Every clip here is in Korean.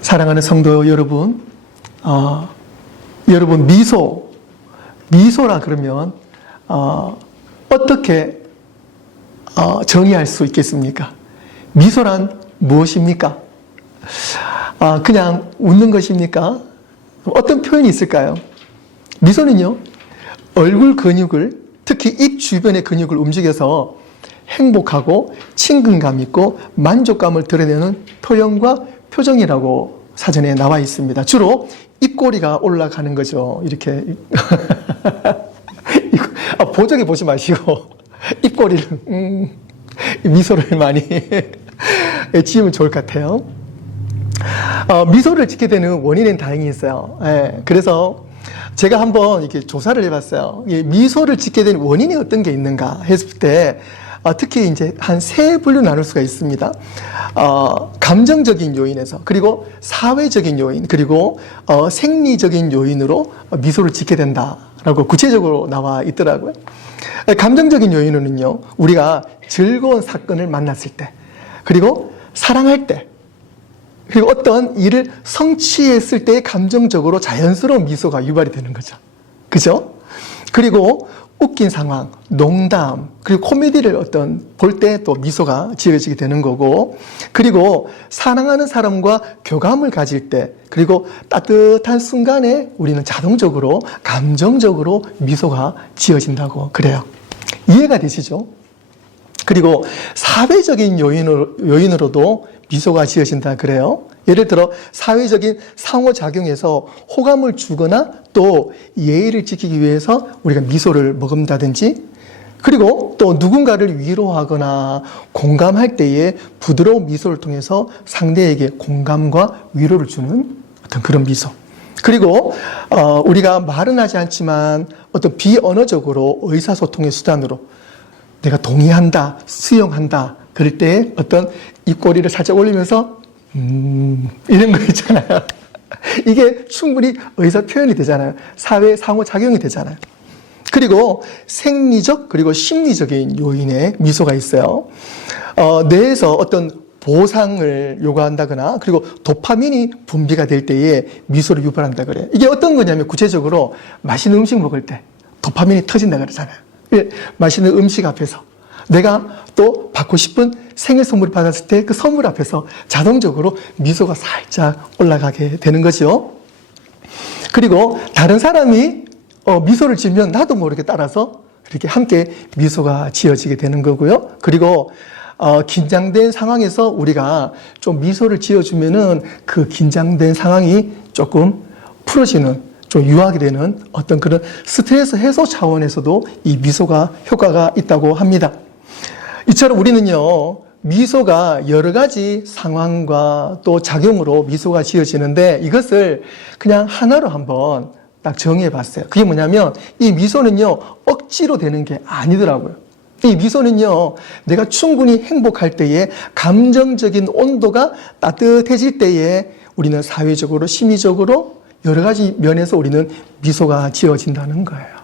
사랑하는 성도 여러분, 여러분 미소라 그러면 어떻게 정의할 수 있겠습니까? 미소란 무엇입니까? 그냥 웃는 것입니까? 어떤 표현이 있을까요? 미소는요, 얼굴 근육을, 특히 입 주변의 근육을 움직여서 행복하고 친근감 있고 만족감을 드러내는 표현과 표정이라고 사전에 나와 있습니다. 주로 입꼬리가 올라가는 거죠. 이렇게 보정해 보지 마시고 입꼬리를 미소를 많이 지으면 좋을 것 같아요. 미소를 짓게 되는 원인은 다행히 있어요. 그래서 제가 한번 이렇게 조사를 해봤어요. 미소를 짓게 되는 원인이 어떤 게 있는가 했을 때 특히 이제 한 세 분류 나눌 수가 있습니다. 감정적인 요인에서, 그리고 사회적인 요인, 그리고 생리적인 요인으로 미소를 짓게 된다라고 구체적으로 나와 있더라고요. 감정적인 요인은요, 우리가 즐거운 사건을 만났을 때, 그리고 사랑할 때, 그리고 어떤 일을 성취했을 때 감정적으로 자연스러운 미소가 유발이 되는 거죠. 그죠? 그리고 웃긴 상황, 농담, 그리고 코미디를 볼 때 또 미소가 지어지게 되는 거고, 그리고 사랑하는 사람과 교감을 가질 때, 그리고 따뜻한 순간에 우리는 자동적으로, 감정적으로 미소가 지어진다고 그래요. 이해가 되시죠? 그리고 사회적인 요인으로도 미소가 지어진다 그래요. 예를 들어 사회적인 상호작용에서 호감을 주거나 또 예의를 지키기 위해서 우리가 미소를 머금다든지, 그리고 또 누군가를 위로하거나 공감할 때에 부드러운 미소를 통해서 상대에게 공감과 위로를 주는 어떤 그런 미소. 그리고 우리가 말은 하지 않지만 어떤 비언어적으로 의사소통의 수단으로 내가 동의한다, 수용한다, 그럴 때 어떤 입꼬리를 살짝 올리면서 이런 거 있잖아요. 이게 충분히 의사 표현이 되잖아요. 사회 상호작용이 되잖아요. 그리고 생리적 그리고 심리적인 요인에 미소가 있어요. 뇌에서 어떤 보상을 요구한다거나, 그리고 도파민이 분비가 될 때에 미소를 유발한다 그래요. 이게 어떤 거냐면 구체적으로 맛있는 음식 먹을 때 도파민이 터진다 그러잖아요. 맛있는 음식 앞에서 내가 또 받고 싶은 생일 선물을 받았을 때 그 선물 앞에서 자동적으로 미소가 살짝 올라가게 되는 거죠. 그리고 다른 사람이 미소를 지으면 나도 모르게 따라서 이렇게 함께 미소가 지어지게 되는 거고요. 그리고 긴장된 상황에서 우리가 좀 미소를 지어주면은 그 긴장된 상황이 조금 풀어지는, 좀 유하게 되는 어떤 그런 스트레스 해소 차원에서도 이 미소가 효과가 있다고 합니다. 이처럼 우리는요, 미소가 여러 가지 상황과 또 작용으로 미소가 지어지는데 이것을 그냥 하나로 한번 딱 정의해 봤어요. 그게 뭐냐면 이 미소는요, 억지로 되는 게 아니더라고요. 이 미소는요, 내가 충분히 행복할 때에 감정적인 온도가 따뜻해질 때에 우리는 사회적으로, 심리적으로 여러 가지 면에서 우리는 미소가 지어진다는 거예요.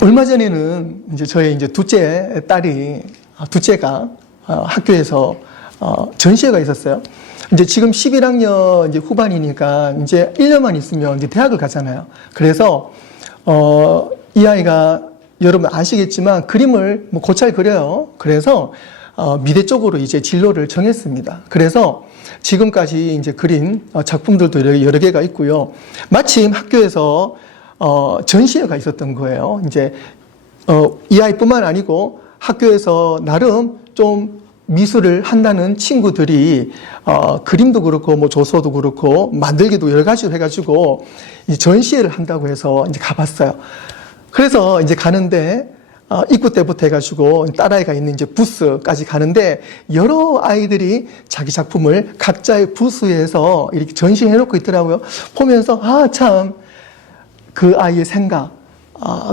얼마 전에는 이제 저의 이제 둘째가 학교에서 전시회가 있었어요. 이제 지금 11학년 이제 후반이니까 이제 1년만 있으면 이제 대학을 가잖아요. 그래서 이 아이가 여러분 아시겠지만 그림을 뭐 곧잘 그려요. 그래서 미대 쪽으로 이제 진로를 정했습니다. 그래서 지금까지 이제 그린 작품들도 여러 개가 있고요. 마침 학교에서 전시회가 있었던 거예요. 이제 이 아이뿐만 아니고 학교에서 나름 좀 미술을 한다는 친구들이 그림도 그렇고 뭐 조소도 그렇고 만들기도 여러 가지로 해가지고 이 전시회를 한다고 해서 이제 가봤어요. 그래서 이제 가는데 입구 때부터 해가지고 딸아이가 있는 이제 부스까지 가는데 여러 아이들이 자기 작품을 각자의 부스에서 이렇게 전시해놓고 있더라고요. 보면서 참 그 아이의 생각,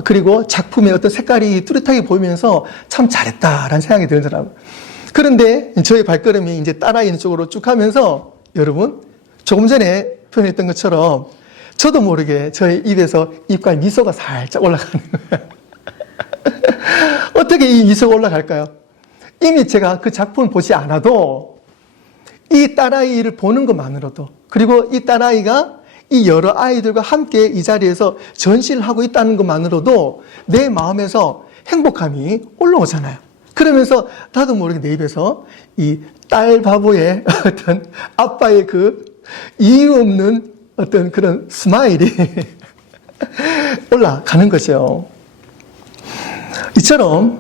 그리고 작품의 어떤 색깔이 뚜렷하게 보이면서 참 잘했다라는 생각이 들더라고요. 그런데 저희 발걸음이 이제 딸아이 있는 쪽으로 쭉 가면서 여러분, 조금 전에 표현했던 것처럼 저도 모르게 저의 입에서 입가에 미소가 살짝 올라가는 거예요. 어떻게 이 미소가 올라갈까요? 이미 제가 그 작품을 보지 않아도 이 딸아이를 보는 것만으로도, 그리고 이 딸아이가 이 여러 아이들과 함께 이 자리에서 전시를 하고 있다는 것만으로도 내 마음에서 행복감이 올라오잖아요. 그러면서 나도 모르게 내 입에서 이 딸 바보의 어떤 아빠의 그 이유 없는 어떤 그런 스마일이 올라가는 거죠. 이처럼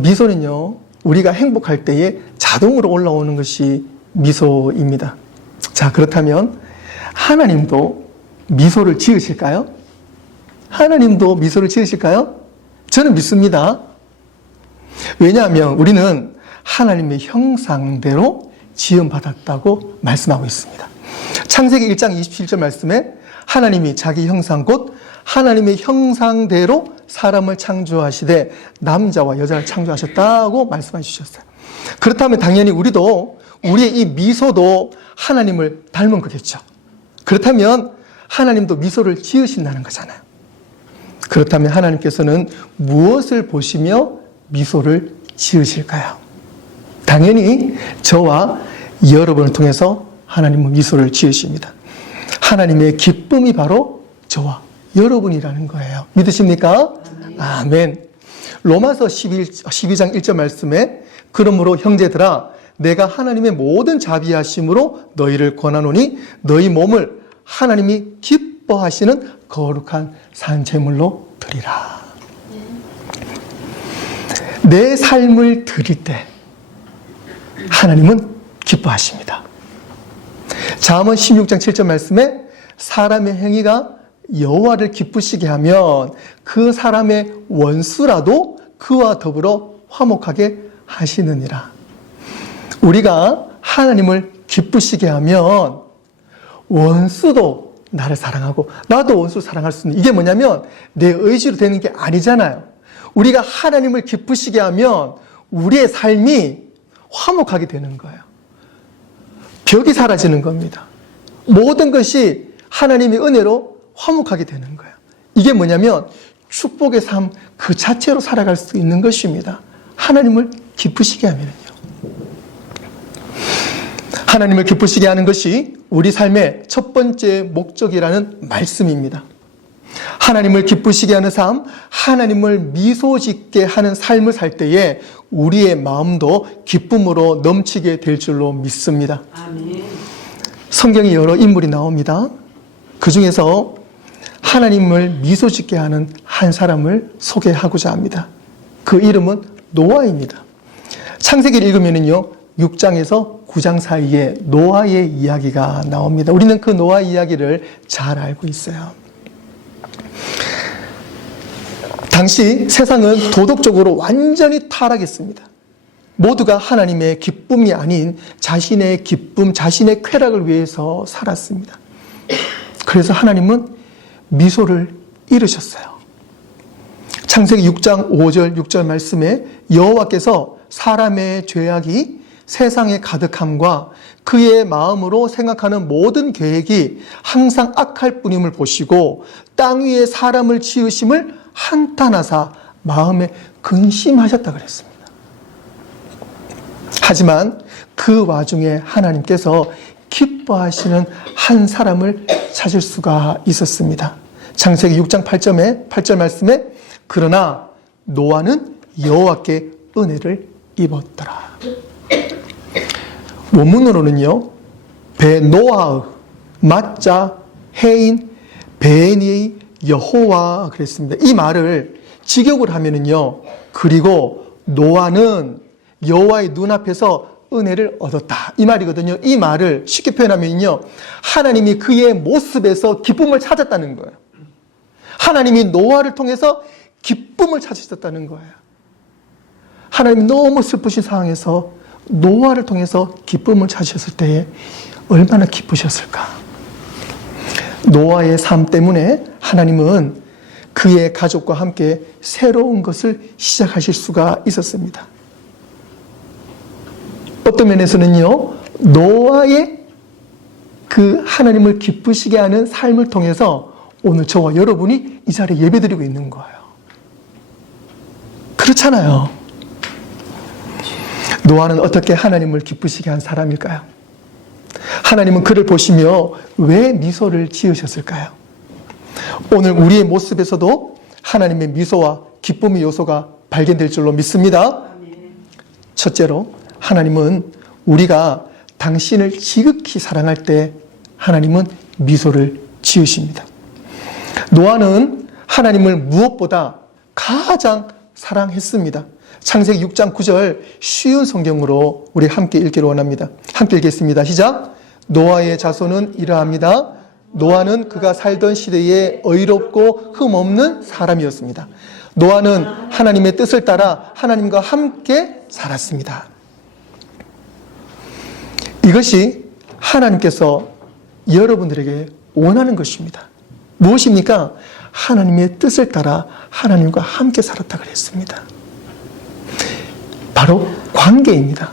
미소는요, 우리가 행복할 때에 자동으로 올라오는 것이 미소입니다. 자, 그렇다면 하나님도 미소를 지으실까요? 하나님도 미소를 지으실까요? 저는 믿습니다. 왜냐하면 우리는 하나님의 형상대로 지음받았다고 말씀하고 있습니다. 창세기 1장 27절 말씀에 하나님이 자기 형상 곧 하나님의 형상대로 사람을 창조하시되 남자와 여자를 창조하셨다고 말씀해 주셨어요. 그렇다면 당연히 우리도 우리의 이 미소도 하나님을 닮은 거겠죠. 그렇다면 하나님도 미소를 지으신다는 거잖아요. 그렇다면 하나님께서는 무엇을 보시며 미소를 지으실까요? 당연히 저와 여러분을 통해서 하나님은 미소를 지으십니다. 하나님의 기쁨이 바로 저와 여러분이라는 거예요. 믿으십니까? 아멘. 로마서 12장 1절 말씀에 그러므로 형제들아 내가 하나님의 모든 자비하심으로 너희를 권하노니 너희 몸을 하나님이 기뻐하시는 거룩한 산제물로 드리라. 내 삶을 드릴 때 하나님은 기뻐하십니다. 잠언 16장 7절 말씀에 사람의 행위가 여호와를 기쁘시게 하면 그 사람의 원수라도 그와 더불어 화목하게 하시느니라. 우리가 하나님을 기쁘시게 하면 원수도 나를 사랑하고 나도 원수를 사랑할 수 있는, 이게 뭐냐면 내 의지로 되는 게 아니잖아요. 우리가 하나님을 기쁘시게 하면 우리의 삶이 화목하게 되는 거예요. 벽이 사라지는 겁니다. 모든 것이 하나님의 은혜로 화목하게 되는 거예요. 이게 뭐냐면 축복의 삶 그 자체로 살아갈 수 있는 것입니다. 하나님을 기쁘시게 하면요. 하나님을 기쁘시게 하는 것이 우리 삶의 첫 번째 목적이라는 말씀입니다. 하나님을 기쁘시게 하는 삶, 하나님을 미소 짓게 하는 삶을 살 때에 우리의 마음도 기쁨으로 넘치게 될 줄로 믿습니다. 아멘. 성경에 여러 인물이 나옵니다. 그 중에서 하나님을 미소 짓게 하는 한 사람을 소개하고자 합니다. 그 이름은 노아입니다. 창세기를 읽으면요, 6장에서 9장 사이에 노아의 이야기가 나옵니다. 우리는 그 노아 이야기를 잘 알고 있어요. 당시 세상은 도덕적으로 완전히 타락했습니다. 모두가 하나님의 기쁨이 아닌 자신의 기쁨, 자신의 쾌락을 위해서 살았습니다. 그래서 하나님은 미소를 잃으셨어요. 창세기 6장 5절 6절 말씀에 여호와께서 사람의 죄악이 세상에 가득함과 그의 마음으로 생각하는 모든 계획이 항상 악할 뿐임을 보시고 땅 위에 사람을 지으심을 한탄하사 마음에 근심하셨다 그랬습니다. 하지만 그 와중에 하나님께서 기뻐하시는 한 사람을 찾을 수가 있었습니다. 창세기 6장 8절 말씀에 그러나 노아는 여호와께 은혜를 입었더라. 원문으로는요, 베노아의 맞자 해인 베니의 여호와 그랬습니다. 이 말을 직역을 하면은요, 그리고 노아는 여호와의 눈앞에서 은혜를 얻었다, 이 말이거든요. 이 말을 쉽게 표현하면요, 하나님이 그의 모습에서 기쁨을 찾았다는 거예요. 하나님이 노아를 통해서 기쁨을 찾으셨다는 거예요. 하나님이 너무 슬프신 상황에서 노아를 통해서 기쁨을 찾으셨을 때에 얼마나 기쁘셨을까. 노아의 삶 때문에 하나님은 그의 가족과 함께 새로운 것을 시작하실 수가 있었습니다. 어떤 면에서는요, 노아의 그 하나님을 기쁘시게 하는 삶을 통해서 오늘 저와 여러분이 이 자리에 예배드리고 있는 거예요. 그렇잖아요. 노아는 어떻게 하나님을 기쁘시게 한 사람일까요? 하나님은 그를 보시며 왜 미소를 지으셨을까요? 오늘 우리의 모습에서도 하나님의 미소와 기쁨의 요소가 발견될 줄로 믿습니다. 첫째로 하나님은 우리가 당신을 지극히 사랑할 때 하나님은 미소를 지으십니다. 노아는 하나님을 무엇보다 가장 사랑했습니다. 창세기 6장 9절 쉬운 성경으로 우리 함께 읽기를 원합니다. 함께 읽겠습니다. 시작. 노아의 자손은 이러합니다. 노아는 그가 살던 시대에 의롭고 흠없는 사람이었습니다. 노아는 하나님의 뜻을 따라 하나님과 함께 살았습니다. 이것이 하나님께서 여러분들에게 원하는 것입니다. 무엇입니까? 하나님의 뜻을 따라 하나님과 함께 살았다 그랬습니다. 바로 관계입니다.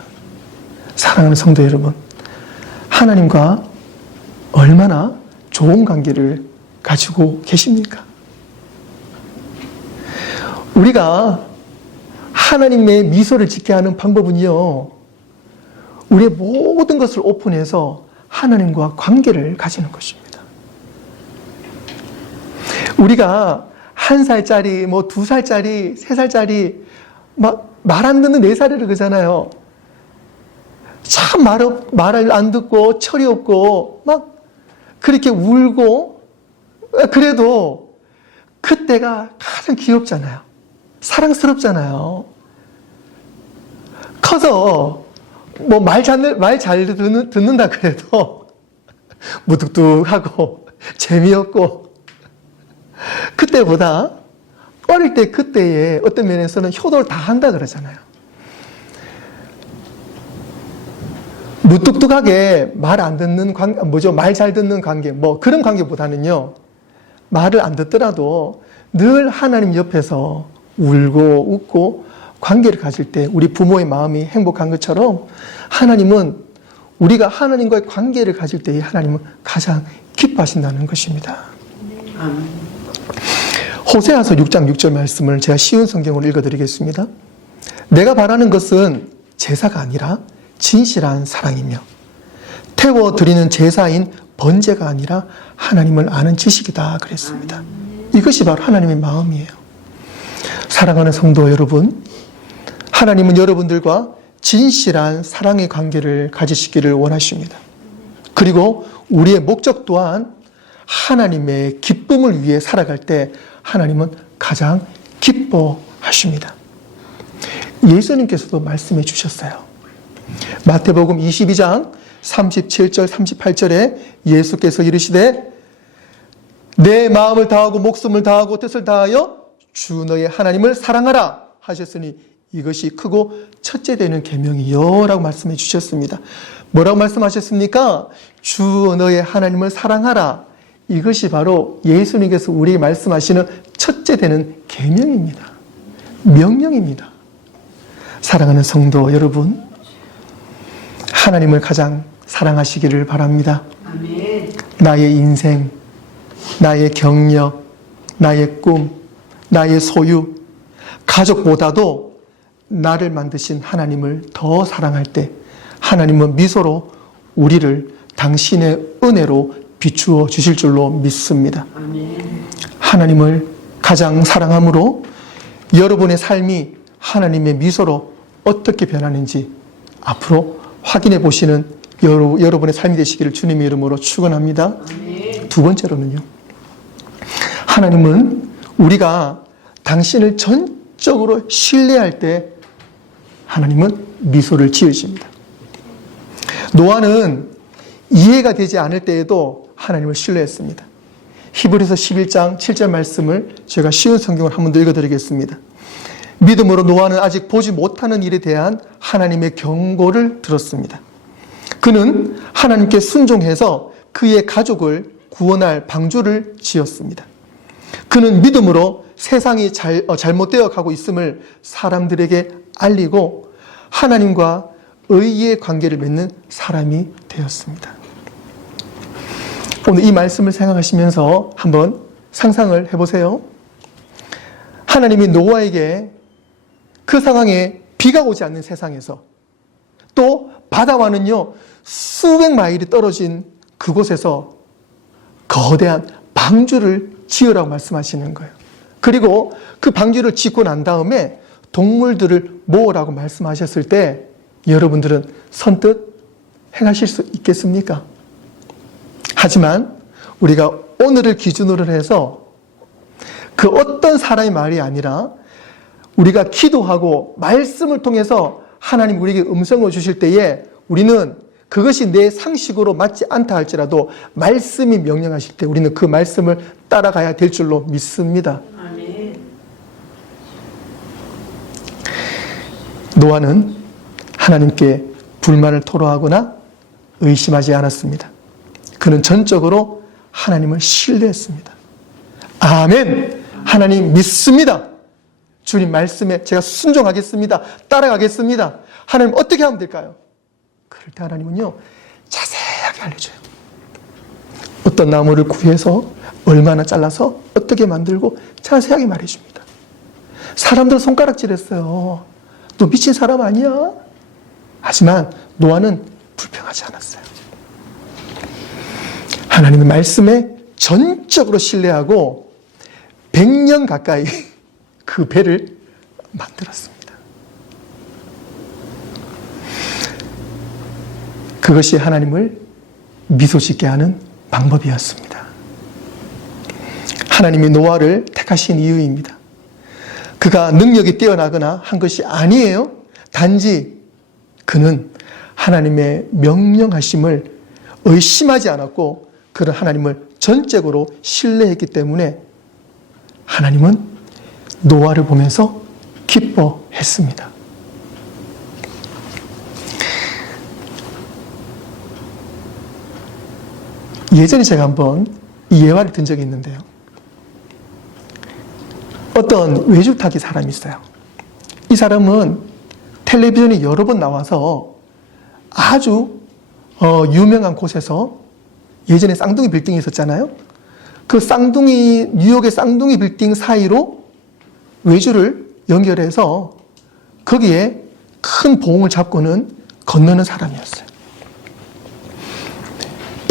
사랑하는 성도 여러분, 하나님과 얼마나 좋은 관계를 가지고 계십니까? 우리가 하나님의 미소를 짓게 하는 방법은요, 우리의 모든 것을 오픈해서 하나님과 관계를 가지는 것입니다. 우리가 1살짜리, 2살짜리, 3살짜리, 말 안 듣는 4살이라 그러잖아요. 참 말을 안 듣고 철이 없고 막 그렇게 울고, 그래도 그때가 가장 귀엽잖아요. 사랑스럽잖아요. 커서 말 잘 듣는다 그래도 무뚝뚝하고 재미없고, 그때보다 어릴 때 그때의 어떤 면에서는 효도를 다 한다 그러잖아요. 무뚝뚝하게 말 안 듣는 관계, 말 잘 듣는 관계, 그런 관계보다는요, 말을 안 듣더라도 늘 하나님 옆에서 울고 웃고 관계를 가질 때 우리 부모의 마음이 행복한 것처럼, 하나님은 우리가 하나님과의 관계를 가질 때 하나님은 가장 기뻐하신다는 것입니다. 호세아서 6장 6절 말씀을 제가 쉬운 성경으로 읽어드리겠습니다. 내가 바라는 것은 제사가 아니라 진실한 사랑이며 태워드리는 제사인 번제가 아니라 하나님을 아는 지식이다 그랬습니다. 이것이 바로 하나님의 마음이에요. 사랑하는 성도 여러분, 하나님은 여러분들과 진실한 사랑의 관계를 가지시기를 원하십니다. 그리고 우리의 목적 또한 하나님의 기쁨을 위해 살아갈 때 하나님은 가장 기뻐하십니다. 예수님께서도 말씀해 주셨어요. 마태복음 22장 37절 38절에 예수께서 이르시되 내 마음을 다하고 목숨을 다하고 뜻을 다하여 주 너의 하나님을 사랑하라 하셨으니 이것이 크고 첫째 되는 계명이요 라고 말씀해 주셨습니다. 뭐라고 말씀하셨습니까? 주 너의 하나님을 사랑하라. 이것이 바로 예수님께서 우리에게 말씀하시는 첫째 되는 계명입니다. 명령입니다. 사랑하는 성도 여러분, 하나님을 가장 사랑하시기를 바랍니다. 아멘. 나의 인생, 나의 경력, 나의 꿈, 나의 소유, 가족보다도 나를 만드신 하나님을 더 사랑할 때 하나님은 미소로 우리를 당신의 은혜로 비추어 주실 줄로 믿습니다. 아멘. 하나님을 가장 사랑함으로 여러분의 삶이 하나님의 미소로 어떻게 변하는지 앞으로 확인해 보시는 여러분의 삶이 되시기를 주님의 이름으로 축원합니다. 아멘. 두 번째로는요, 하나님은 우리가 당신을 전적으로 신뢰할 때 하나님은 미소를 지으십니다. 노아는 이해가 되지 않을 때에도 하나님을 신뢰했습니다. 히브리서 11장 7절 말씀을 제가 쉬운 성경을 한 번 더 읽어드리겠습니다. 믿음으로 노아는 아직 보지 못하는 일에 대한 하나님의 경고를 들었습니다. 그는 하나님께 순종해서 그의 가족을 구원할 방주를 지었습니다. 그는 믿음으로 세상이 잘못되어 가고 있음을 사람들에게 알리고 하나님과 의의 관계를 맺는 사람이 되었습니다. 오늘 이 말씀을 생각하시면서 한번 상상을 해보세요. 하나님이 노아에게 그 상황에 비가 오지 않는 세상에서 또 바다와는요, 수백 마일이 떨어진 그곳에서 거대한 방주를 지으라고 말씀하시는 거예요. 그리고 그 방주를 짓고 난 다음에 동물들을 모으라고 말씀하셨을 때 여러분들은 선뜻 행하실 수 있겠습니까? 하지만 우리가 오늘을 기준으로 해서 그 어떤 사람의 말이 아니라 우리가 기도하고 말씀을 통해서 하나님 우리에게 음성을 주실 때에 우리는 그것이 내 상식으로 맞지 않다 할지라도 말씀이 명령하실 때 우리는 그 말씀을 따라가야 될 줄로 믿습니다. 아멘. 노아는 하나님께 불만을 토로하거나 의심하지 않았습니다. 그는 전적으로 하나님을 신뢰했습니다. 아멘! 하나님 믿습니다. 주님 말씀에 제가 순종하겠습니다. 따라가겠습니다. 하나님 어떻게 하면 될까요? 그럴 때 하나님은요, 자세하게 알려줘요. 어떤 나무를 구해서 얼마나 잘라서 어떻게 만들고 자세하게 말해줍니다. 사람들 손가락질했어요. 너 미친 사람 아니야? 하지만 노아는 불평하지 않았어요. 하나님의 말씀에 전적으로 신뢰하고 100년 가까이 그 배를 만들었습니다. 그것이 하나님을 미소짓게 하는 방법이었습니다. 하나님이 노아를 택하신 이유입니다. 그가 능력이 뛰어나거나 한 것이 아니에요. 단지 그는 하나님의 명령하심을 의심하지 않았고 그런 하나님을 전적으로 신뢰했기 때문에 하나님은 노아를 보면서 기뻐했습니다. 예전에 제가 한번 이 예화를 든 적이 있는데요. 어떤 외줄타기 사람이 있어요. 이 사람은 텔레비전에 여러 번 나와서 아주 유명한 곳에서 예전에 쌍둥이 빌딩이 있었잖아요. 그 뉴욕의 쌍둥이 빌딩 사이로 외줄을 연결해서 거기에 큰 봉을 잡고는 건너는 사람이었어요.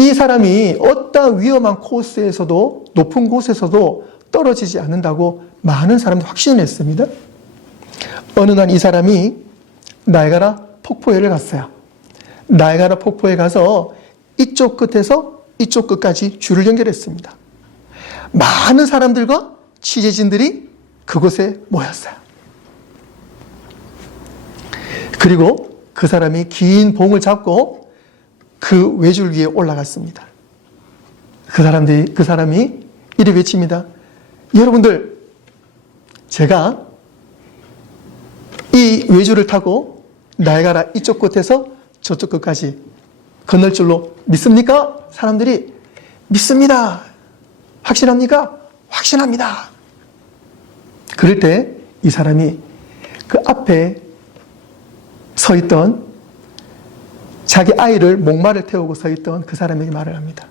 이 사람이 어떤 위험한 코스에서도 높은 곳에서도 떨어지지 않는다고 많은 사람이 확신을 했습니다. 어느 날 이 사람이 나이아가라 폭포에를 갔어요. 나이아가라 폭포에 가서 이쪽 끝에서 이쪽 끝까지 줄을 연결했습니다. 많은 사람들과 취재진들이 그곳에 모였어요. 그리고 그 사람이 긴 봉을 잡고 그 외줄 위에 올라갔습니다. 그 사람이 이리 외칩니다. 여러분들, 제가 이 외줄을 타고 나이아가라 이쪽 끝에서 저쪽 끝까지 건널 줄로 믿습니까? 사람들이 믿습니다. 확신합니까? 확신합니다. 그럴 때 이 사람이 그 앞에 서 있던 자기 아이를 목마를 태우고 서 있던 그 사람에게 말을 합니다.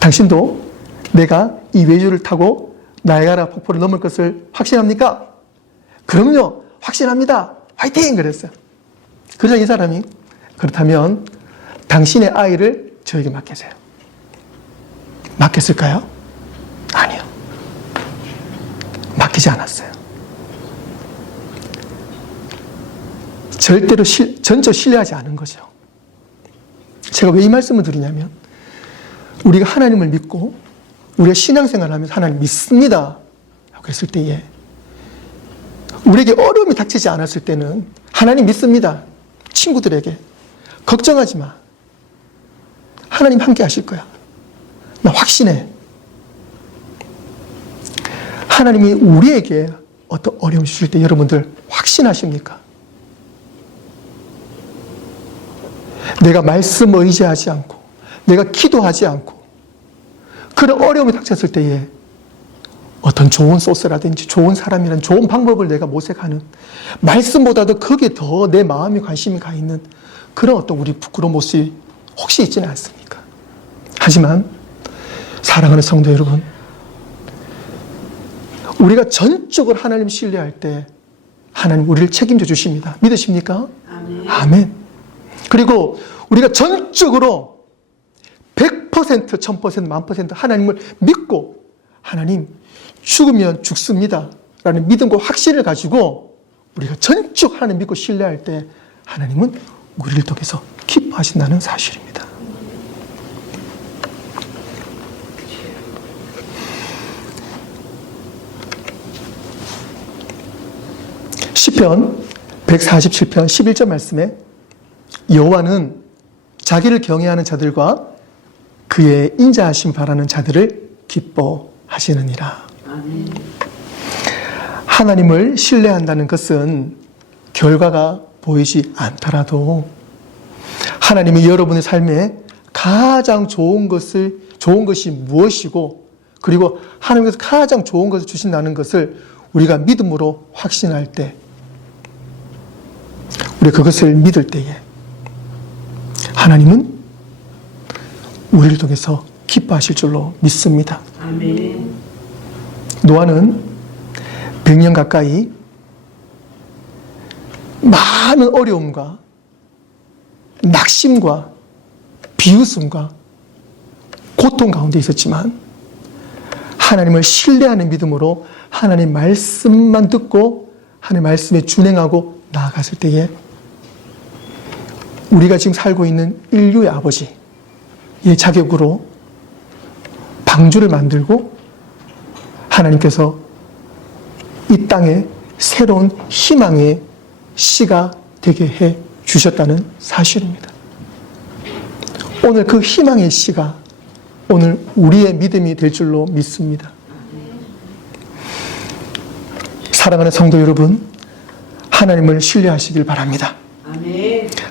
당신도 내가 이 외줄을 타고 나이아가라 폭포를 넘을 것을 확신합니까? 그럼요, 확신합니다. 화이팅! 그랬어요. 그러자 이 사람이 그렇다면 당신의 아이를 저에게 맡기세요. 맡겼을까요? 아니요. 맡기지 않았어요. 절대로 전적 신뢰하지 않은 거죠. 제가 왜 이 말씀을 드리냐면 우리가 하나님을 믿고 우리가 신앙생활을 하면서 하나님 믿습니다 그랬을 때에 우리에게 어려움이 닥치지 않았을 때는 하나님 믿습니다. 친구들에게 걱정하지 마. 하나님 함께 하실 거야. 나 확신해. 하나님이 우리에게 어떤 어려움 주실 때 여러분들 확신하십니까? 내가 말씀을 의지하지 않고 내가 기도하지 않고 그런 어려움이 닥쳤을 때에 어떤 좋은 소스라든지 좋은 사람이란 좋은 방법을 내가 모색하는 말씀보다도 거기에 더 내 마음이 관심이 가 있는 그런 어떤 우리 부끄러운 모습이 혹시 있지는 않습니까? 하지만 사랑하는 성도 여러분, 우리가 전적으로 하나님 신뢰할 때 하나님 우리를 책임져 주십니다. 믿으십니까? 아멘. 아멘. 그리고 우리가 전적으로 100%, 1000%, 1000% 하나님을 믿고 하나님 죽으면 죽습니다 라는 믿음과 확신을 가지고 우리가 전적 하나님 믿고 신뢰할 때 하나님은 우리를 통해서 기뻐하신다는 사실입니다. 시편 147편 11절 말씀에 여호와는 자기를 경외하는 자들과 그의 인자하심 바라는 자들을 기뻐하시느니라. 아멘. 하나님을 신뢰한다는 것은 결과가 보이지 않더라도 하나님이 여러분의 삶에 가장 좋은 것이 무엇이고 그리고 하나님께서 가장 좋은 것을 주신다는 것을 우리가 믿음으로 확신할 때 우리 그것을 믿을 때에 하나님은 우리를 통해서 기뻐하실 줄로 믿습니다. 아멘. 노아는 100년 가까이 많은 어려움과 낙심과 비웃음과 고통 가운데 있었지만 하나님을 신뢰하는 믿음으로 하나님 말씀만 듣고 하나님 말씀에 준행하고 나아갔을 때에 우리가 지금 살고 있는 인류의 아버지의 자격으로 방주를 만들고 하나님께서 이 땅에 새로운 희망의 씨가 되게 해 주셨다는 사실입니다. 오늘 그 희망의 씨가 오늘 우리의 믿음이 될 줄로 믿습니다. 사랑하는 성도 여러분, 하나님을 신뢰하시길 바랍니다.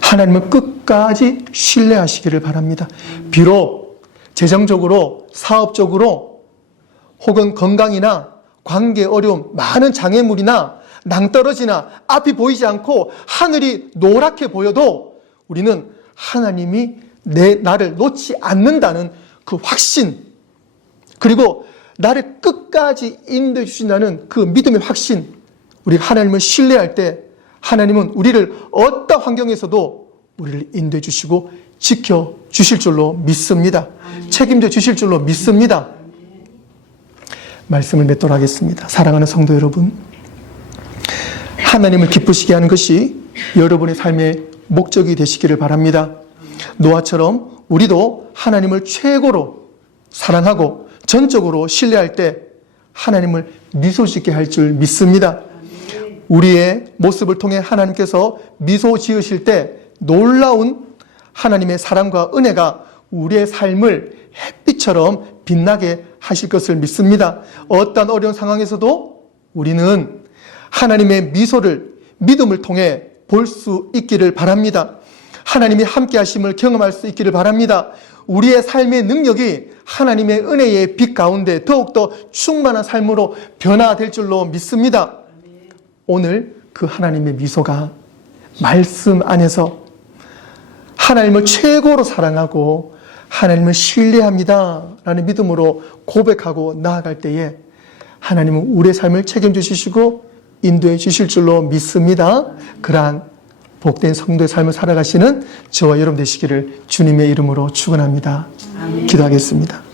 하나님을 끝까지 신뢰하시기를 바랍니다. 비록 재정적으로, 사업적으로 혹은 건강이나 관계 어려움, 많은 장애물이나 낭떠러지나 앞이 보이지 않고 하늘이 노랗게 보여도 우리는 하나님이 나를 놓지 않는다는 그 확신, 그리고 나를 끝까지 인도해 주신다는 그 믿음의 확신, 우리가 하나님을 신뢰할 때 하나님은 우리를 어떤 환경에서도 우리를 인도해 주시고 지켜 주실 줄로 믿습니다. 책임져 주실 줄로 믿습니다. 말씀을 맺도록 하겠습니다. 사랑하는 성도 여러분, 하나님을 기쁘시게 하는 것이 여러분의 삶의 목적이 되시기를 바랍니다. 노아처럼 우리도 하나님을 최고로 사랑하고 전적으로 신뢰할 때 하나님을 미소 짓게 할 줄 믿습니다. 우리의 모습을 통해 하나님께서 미소 지으실 때 놀라운 하나님의 사랑과 은혜가 우리의 삶을 햇빛처럼 빛나게 하실 것을 믿습니다. 어떤 어려운 상황에서도 우리는 하나님의 미소를 믿음을 통해 볼 수 있기를 바랍니다. 하나님이 함께 하심을 경험할 수 있기를 바랍니다. 우리의 삶의 능력이 하나님의 은혜의 빛 가운데 더욱더 충만한 삶으로 변화될 줄로 믿습니다. 오늘 그 하나님의 미소가 말씀 안에서 하나님을 최고로 사랑하고 하나님을 신뢰합니다 라는 믿음으로 고백하고 나아갈 때에 하나님은 우리의 삶을 책임져 주시고 인도해 주실 줄로 믿습니다. 그러한 복된 성도의 삶을 살아가시는 저와 여러분 되시기를 주님의 이름으로 축원합니다. 기도하겠습니다.